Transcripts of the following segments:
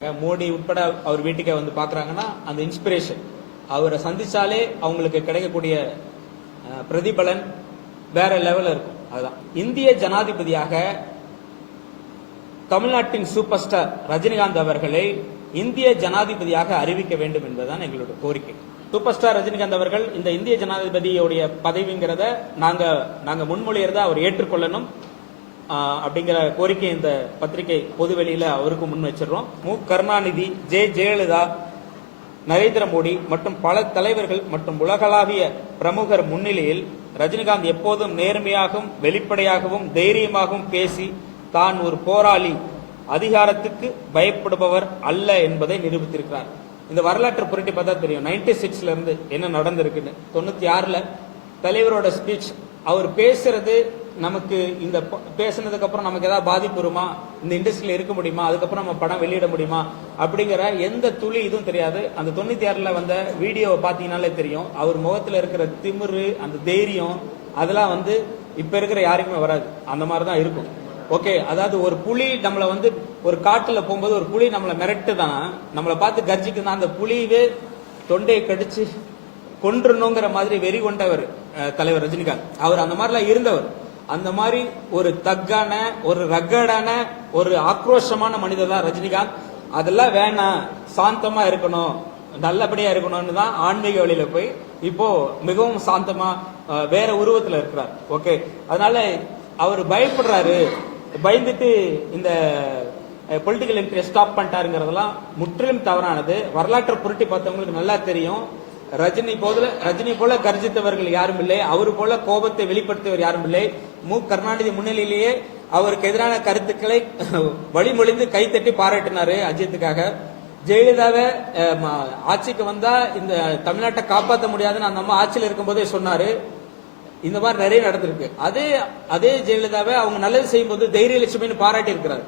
மோடி உட்பட அவர் வீட்டுக்கே வந்து பாக்குறாங்கன்னா அந்த இன்ஸ்பிரேஷன் அவரை சந்திச்சாலே அவங்களுக்கு கிடைக்கக்கூடிய பிரதிபலன் வேற லெவல்ல இருக்கும். அதுதான் இந்திய ஜனாதிபதியாக தமிழ்நாட்டின் சூப்பர் ஸ்டார் ரஜினிகாந்த் அவர்களை இந்திய ஜனாதிபதியாக அறிவிக்க வேண்டும் என்பதுதான் எங்களுடைய கோரிக்கை. சூப்பர் ஸ்டார் ரஜினிகாந்த் அவர்கள் இந்த இந்திய ஜனாதிபதியுடைய பதவிங்கிறத நாங்க முன்மொழியறத அவர் ஏற்றுக்கொள்ளணும் அப்படிங்கிற கோரிக்கை இந்த பத்திரிகை பொதுவெளியில அவருக்கு முன் வச்சிடறோம். மு கருணாநிதி, ஜெயலலிதா, நரேந்திர மோடி மற்றும் பல தலைவர்கள் மற்றும் உலகளாவிய பிரமுகர் முன்னிலையில் ரஜினிகாந்த் எப்போதும் நேர்மையாகவும் வெளிப்படையாகவும் தைரியமாகவும் பேசி தான் ஒரு போராளி, அதிகாரத்துக்கு பயப்படுபவர் அல்ல என்பதை நிரூபித்திருக்கிறார். இந்த வரலாற்று புரட்டி பார்த்தா தெரியும் 96ல இருந்து என்ன நடந்திருக்குன்னு. 96ல தலைவரோட ஸ்பீச் அவர் பேசுறது நமக்கு இந்த பேசினதுக்கு அப்புறம் நமக்கு ஏதாவது பாதிப்பு வருமா, இந்த இண்டஸ்ட்ரியில இருக்க முடியுமா, அதுக்கப்புறம் நம்ம படம் வெளியிட முடியுமா அப்படிங்கிற எந்த துளி இதுவும் தெரியாது. அந்த 96ல வந்த வீடியோவை பாத்தீங்கன்னாலே தெரியும். அவர் முகத்துல இருக்கிற திமிரு, அந்த தைரியம், அதெல்லாம் இப்ப இருக்கிற யாருக்குமே வராது. அந்த மாதிரிதான் இருக்கும். ஓகே, அதாவது ஒரு புலி நம்மள ஒரு காட்டுல போகும்போது ஒரு புலி நம்மள மிரட்டுதான், நம்மளை பார்த்து கர்ஜிக்குதான், அந்த புலியவே தொண்டையை கடிச்சு கொன்றணுங்கிற மாதிரி வெறி கொண்டவர் தலைவர் ரஜினிகாந்த். அவர் அந்த மாதிரிலாம் இருந்தவர். அந்த மாதிரி ஒரு தக்கான, ஒரு ரக்கடான, ஒரு ஆக்ரோஷமான மனிதர் தான் ரஜினிகாந்த். அதெல்லாம் வேணாம், சாந்தமா இருக்கணும், நல்லபடியா இருக்கணும்னு தான் ஆன்மீக வழியில போய் இப்போ மிகவும் சாந்தமா வேற உருவத்துல இருக்கிறார். ஓகே, அதனால அவர் பயப்படுறாரு, பயந்துட்டு இந்த பொலிட்டிக்கல் என்ட்ரி ஸ்டாப் பண்ணிட்டாருங்கிறதெல்லாம் முற்றிலும் தவறானது. வரலாற்றை புரட்டி பார்த்தவங்களுக்கு நல்லா தெரியும். ரஜினி போல கர்ஜித்தவர்கள் யாரும் இல்லை, அவரு போல கோபத்தை வெளிப்படுத்தியவர் யாரும் இல்லை. மு கருணாநிதி முன்னிலையிலேயே அவருக்கு எதிரான கருத்துக்களை வழிமொழிந்து கைத்தட்டி பாராட்டினாரு அஜித்துக்காக. ஜெயலலிதாவை ஆட்சிக்கு வந்தா இந்த தமிழ்நாட்டை காப்பாற்ற முடியாதுன்னு அந்த அம்மா ஆட்சியில் இருக்கும் போதே சொன்னாரு. இந்த மாதிரி நிறைய நடந்திருக்கு. அதே ஜெயலலிதாவை அவங்க நல்லது செய்யும் போது தைரிய லட்சுமின்னு பாராட்டி இருக்கிறார்.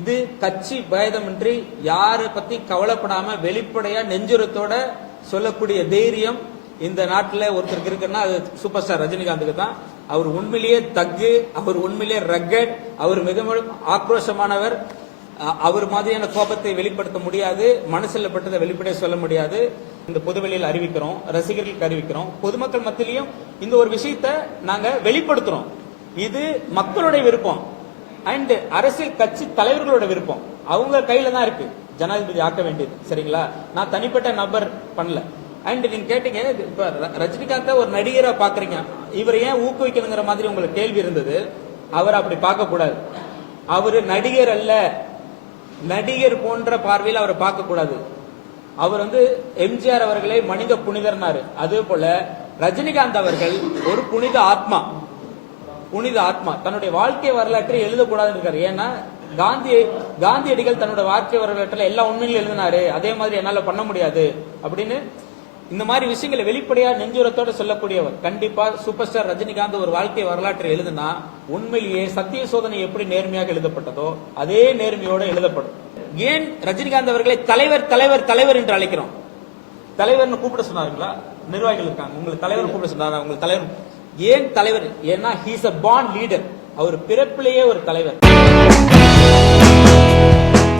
இது கட்சி பேதமின்றி யாரை பத்தி கவலைப்படாம வெளிப்படையா நெஞ்சுரத்தோட சொல்லக்கூடிய தைரியம் இந்த நாட்டில் ஒருத்தருக்கு இருக்குன்னா அது சூப்பர் ஸ்டார் ரஜினிகாந்துக்கு தான். அவர் உண்மையிலேயே தக்கு, அவர் உண்மையிலேயே ரக்கட், அவர் மிக ஆக்ரோஷமானவர். அவர் மாதிரியான கோபத்தை வெளிப்படுத்த முடியாது, மனசுல பட்டதை வெளிப்படைய சொல்ல முடியாது. இந்த பொதுவெளியில் அறிவிக்கிறோம், ரசிகர்களுக்கு அறிவிக்கிறோம், பொதுமக்கள் மத்தியிலையும் இந்த ஒரு விஷயத்தை நாங்க வெளிப்படுத்துறோம். இது மக்களுடைய விருப்பம் அண்ட் அரசியல் கட்சி தலைவர்களோட விருப்பம். அவங்க கையில தான் இருக்கு ஜனாதிபதி ஆக்க வேண்டியது. சரிங்களா? நான் தனிப்பட்ட நபர் பண்ணல. அண்ட் நீங்க கேட்டீங்க, இப்ப ரஜினிகாந்த் ஒரு நடிகரை பாக்குறீங்க, இவரை ஏன் ஊக்குவிக்கணுங்கிற மாதிரி உங்களுக்கு கேள்வி இருந்தது. அவர் அப்படி பார்க்க கூடாது. அவரு நடிகர் அல்ல, நடிகர் போன்ற பார்வையில் அவரை பார்க்க கூடாது. அவர் எம்ஜிஆர் அவர்களை மனித புனிதர்னாரு. அதே போல ரஜினிகாந்த் அவர்கள் ஒரு புனித ஆத்மா. தன்னுடைய வாழ்க்கை வரலாற்றை எழுதக்கூடாதுன்னு இருக்காரு. ஏன்னா காந்தியடிகள் தன்னோட வாழ்க்கை வரலாற்றில் எல்லா உண்மையிலும் எழுதினாரு, அதே மாதிரி என்னால பண்ண முடியாது அப்படின்னு இந்த மாதிரி விஷயங்களை வெளிப்படையா நெஞ்சுரத்தோட சொல்லக்கூடியவர். கண்டிப்பா சூப்பர் ஸ்டார் ரஜினிகாந்த் ஒரு வாழ்க்கை வரலாற்றை எழுதுனா உண்மையிலேயே சத்திய சோதனை எப்படி நேர்மையாக எழுதப்பட்டதோ அதே நேர்மையோட எழுதப்படும். ஏன் ரஜினிகாந்த் அவர்களை தலைவர் தலைவர் தலைவர் என்று அழைக்கிறோம்? தலைவர்னு கூப்பிட சொன்னாருங்களா? நிர்வாகிகள் இருக்காங்க, உங்களுக்கு தலைவர் கூப்பிட சொன்னாரா? உங்களுக்கு தலைவர் ஏன் தலைவர்? ஏன்னா ஹீஸ் அ பார்ன் லீடர். அவர் பிறப்பிலேயே ஒரு தலைவர்.